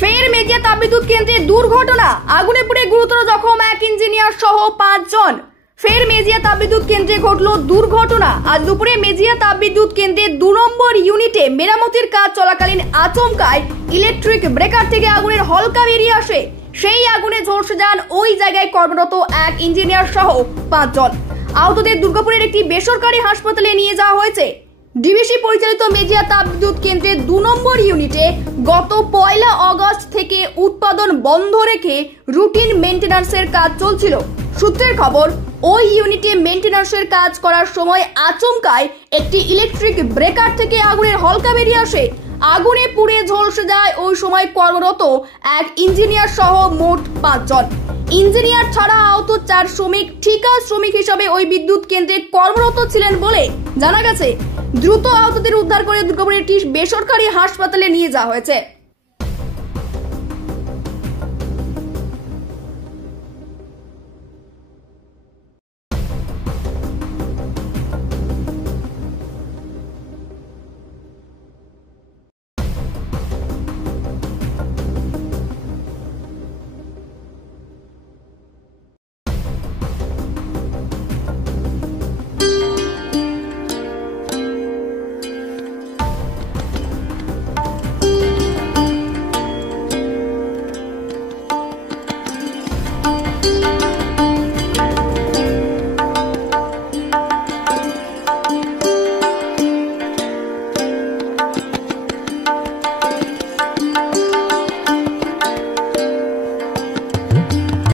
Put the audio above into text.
ফের মেজিয়া তাপবিদ্যুৎ কেন্দ্রে দুর্ঘটনা, আগুনে পুড়ে গুরুতর জখম এক ইঞ্জিনিয়ার সহ 5 জন। ফের মেজিয়া তাপবিদ্যুৎ কেন্দ্রে ঘটল দুর্ঘটনা। আজ দুপুরে মেজিয়া তাপবিদ্যুৎ কেন্দ্রের 2 নম্বর ইউনিটে মেরামতির কাজ চলাকালীন আচমকায় ইলেকট্রিক ব্রেকার থেকে আগুনের হলকা বেরিয়ে আসে। সেই আগুনে ঝলসে যান ওই জায়গায় কর্মরত এক ইঞ্জিনিয়ার সহ 5 জন। আহতদের দুর্গাপুরের একটি বেসরকারি হাসপাতালে নিয়ে যাওয়া হয়েছে। ডিভিসি পরিচালিত মেজিয়া তাপবিদ্যুৎ কেন্দ্রের 2 নম্বর ইউনিটে গত 1 আগস্ট থেকে উৎপাদন বন্ধ রেখে রুটিন মেইনটেন্যান্সের কাজ চলছিল। সূত্রের খবর, ওই ইউনিটে মেইনটেন্যান্সের কাজ করার সময় আচমকায় একটি ইলেকট্রিক ব্রেকার থেকে আগুনের হলকা বেরিয়ে আসে। আগুনে পুড়ে ঝলসে যায় ওই সময় কর্মরত এক ইঞ্জিনিয়ার সহ মোট 5 জন। ইঞ্জিনিয়ার ছাড়া আহত 4 শ্রমিক ঠিকা শ্রমিক হিসাবে ওই বিদ্যুৎ কেন্দ্রে কর্মরত ছিলেন বলে জানা গেছে। দ্রুত আহতদের উদ্ধার করে দুর্গাপুরের একটি বেসরকারি হাসপাতালে নিয়ে যাওয়া হয়েছে।